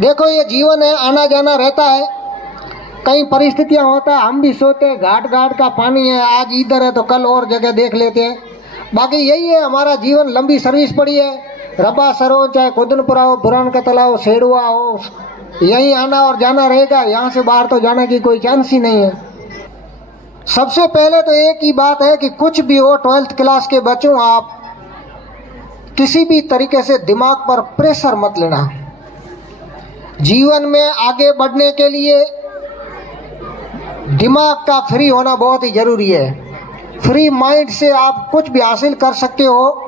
देखो ये जीवन है, आना जाना रहता है, कई परिस्थितियां होता है, हम भी सोचते हैं घाट घाट का पानी है, आज इधर है तो कल और जगह देख लेते हैं। बाकी यही है हमारा जीवन, लंबी सर्विस पड़ी है। रब्बा सर हो चाहे खुदनपुरा हो, बुरान का तालाब, सेड़ुआ हो, यहीं आना और जाना रहेगा, यहाँ से बाहर तो जाने की कोई चांस ही नहीं है। सबसे पहले तो एक ही बात है कि कुछ भी हो 12th क्लास के बच्चों, आप किसी भी तरीके से दिमाग पर प्रेशर मत लेना। जीवन में आगे बढ़ने के लिए दिमाग का फ्री होना बहुत ही ज़रूरी है। फ्री माइंड से आप कुछ भी हासिल कर सकते हो।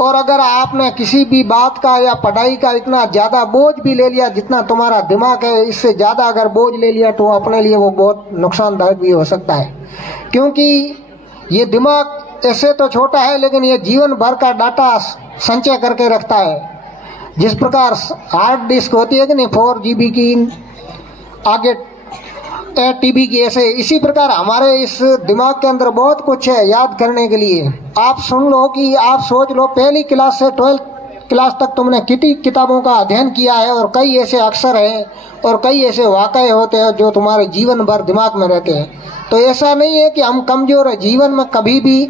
और अगर आपने किसी भी बात का या पढ़ाई का इतना ज़्यादा बोझ भी ले लिया जितना तुम्हारा दिमाग है, इससे ज़्यादा अगर बोझ ले लिया तो अपने लिए वो बहुत नुकसानदायक भी हो सकता है। क्योंकि ये दिमाग ऐसे तो छोटा है लेकिन ये जीवन भर का डाटा संचय करके रखता है। जिस प्रकार हार्ड डिस्क होती है कि नहीं, 4 GB की, आगे 8 TB की, ऐसे इसी प्रकार हमारे इस दिमाग के अंदर बहुत कुछ है याद करने के लिए। आप सुन लो कि आप सोच लो, पहली क्लास से 12th क्लास तक तुमने कितनी किताबों का अध्ययन किया है और कई ऐसे अक्षर हैं और कई ऐसे वाक़ये होते हैं जो तुम्हारे जीवन भर दिमाग में रहते हैं। तो ऐसा नहीं है कि हम कमज़ोर है। जीवन में कभी भी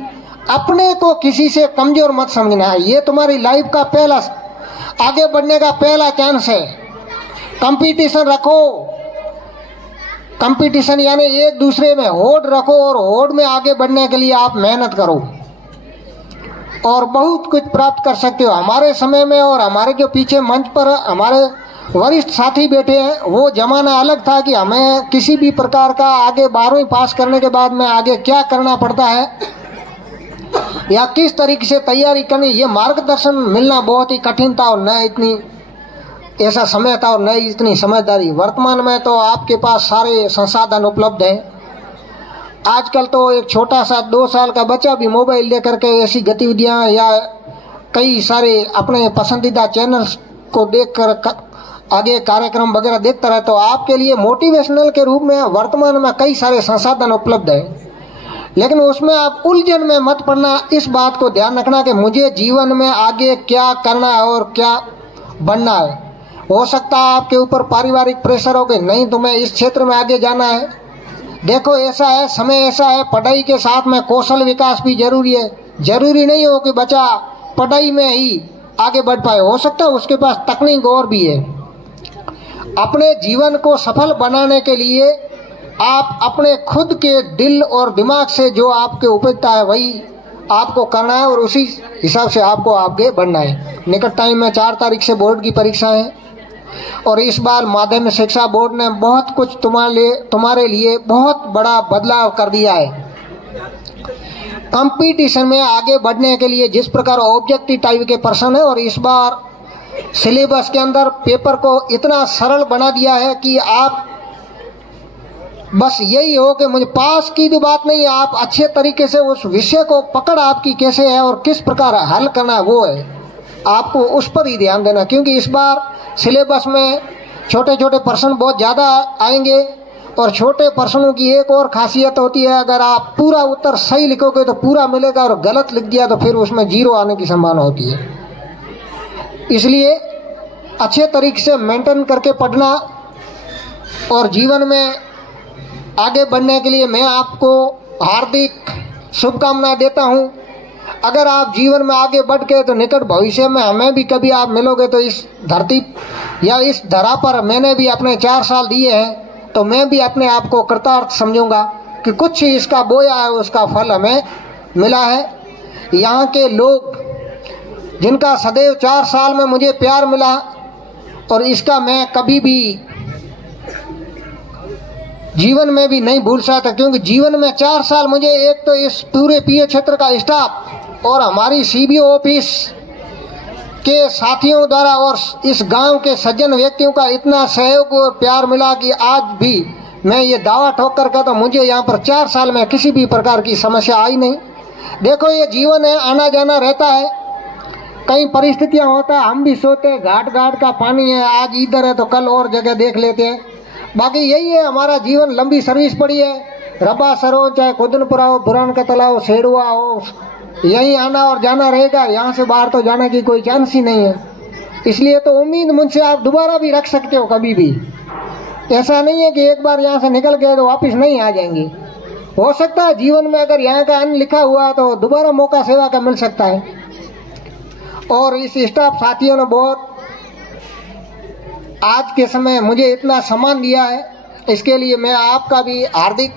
अपने को किसी से कमज़ोर मत समझना है। ये तुम्हारी लाइफ का पहला, आगे बढ़ने का पहला चांस है। कंपटीशन रखो, कंपटीशन यानी एक दूसरे में होड़ रखो और होड़ में आगे बढ़ने के लिए आप मेहनत करो और बहुत कुछ प्राप्त कर सकते हो। हमारे समय में और हमारे जो पीछे मंच पर हमारे वरिष्ठ साथी बैठे हैं, वो ज़माना अलग था कि हमें किसी भी प्रकार का आगे 12वीं पास करने के बाद में आगे क्या करना पड़ता है या किस तरीके से तैयारी करनी, ये मार्गदर्शन मिलना बहुत ही कठिन था और न इतनी ऐसा समय था और न इतनी समझदारी। वर्तमान में तो आपके पास सारे संसाधन उपलब्ध हैं। आजकल तो एक छोटा सा 2 साल का बच्चा भी मोबाइल लेकर के ऐसी गतिविधियां या कई सारे अपने पसंदीदा चैनल्स को देखकर आगे कार्यक्रम वगैरह देखता रहे। तो आपके लिए मोटिवेशनल के रूप में वर्तमान में कई सारे संसाधन उपलब्ध हैं, लेकिन उसमें आप उलझन में मत पड़ना। इस बात को ध्यान रखना कि मुझे जीवन में आगे क्या करना है और क्या बनना है। हो सकता है आपके ऊपर पारिवारिक प्रेशर हो कि नहीं तुम्हें इस क्षेत्र में आगे जाना है। देखो ऐसा है, समय ऐसा है, पढ़ाई के साथ में कौशल विकास भी जरूरी है। जरूरी नहीं हो कि बच्चा पढ़ाई में ही आगे बढ़ पाए, हो सकता है उसके पास तकनीक और भी है। अपने जीवन को सफल बनाने के लिए आप अपने खुद के दिल और दिमाग से जो आपके उपजता है वही आपको करना है और उसी हिसाब से आपको आगे बढ़ना है। निकट टाइम में 4 तारीख से बोर्ड की परीक्षा है और इस बार माध्यमिक शिक्षा बोर्ड ने बहुत कुछ तुम्हारे लिए बहुत बड़ा बदलाव कर दिया है। कंपटीशन में आगे बढ़ने के लिए जिस प्रकार ऑब्जेक्टिव टाइप के प्रश्न है और इस बार सिलेबस के अंदर पेपर को इतना सरल बना दिया है कि आप बस यही हो कि मुझे पास की तो बात नहीं है, आप अच्छे तरीके से उस विषय को पकड़ आपकी कैसे है और किस प्रकार हल करना है वो है, आपको उस पर ही ध्यान देना। क्योंकि इस बार सिलेबस में छोटे छोटे प्रश्न बहुत ज़्यादा आएंगे और छोटे प्रश्नों की एक और खासियत होती है, अगर आप पूरा उत्तर सही लिखोगे तो पूरा मिलेगा और गलत लिख दिया तो फिर उसमें 0 आने की संभावना होती है। इसलिए अच्छे तरीके से मेंटेन करके पढ़ना और जीवन में आगे बढ़ने के लिए मैं आपको हार्दिक शुभकामनाएं देता हूं। अगर आप जीवन में आगे बढ़ के तो निकट भविष्य में हमें भी कभी आप मिलोगे तो इस धरती या इस धरा पर मैंने भी अपने 4 साल दिए हैं तो मैं भी अपने आप को कृतार्थ समझूंगा कि कुछ इसका बोया है उसका फल हमें मिला है। यहाँ के लोग जिनका सदैव 4 साल में मुझे प्यार मिला और इसका मैं कभी भी जीवन में भी नहीं भूल सकता, क्योंकि जीवन में 4 साल मुझे एक तो इस पूरे पीए क्षेत्र का स्टाफ और हमारी सीबीओ ऑफिस के साथियों द्वारा और इस गांव के सज्जन व्यक्तियों का इतना सहयोग और प्यार मिला कि आज भी मैं ये दावा ठोक कर कहता हूँ मुझे यहाँ पर 4 साल में किसी भी प्रकार की समस्या आई नहीं। देखो ये जीवन है, आना जाना रहता है, कई परिस्थितियाँ होता है, हम भी सोचते हैं घाट घाट का पानी है, आज इधर है तो कल और जगह देख लेते हैं। बाकी यही है हमारा जीवन, लंबी सर्विस पड़ी है। रब्बा सर हो चाहे खुदनपुरा हो, बुरान का तालाब, सेड़ुआ हो, यहीं आना और जाना रहेगा, यहाँ से बाहर तो जाने की कोई चांस ही नहीं है। इसलिए तो उम्मीद मुझसे आप दोबारा भी रख सकते हो कभी भी। ऐसा नहीं है कि एक बार यहाँ से निकल गए तो वापस नहीं आ जाएंगे। हो सकता है जीवन में अगर यहाँ का अन्न लिखा हुआ है तो दोबारा मौका सेवा का मिल सकता है। और इस स्टाफ साथियों ने बहुत आज के समय मुझे इतना सम्मान दिया है, इसके लिए मैं आपका भी हार्दिक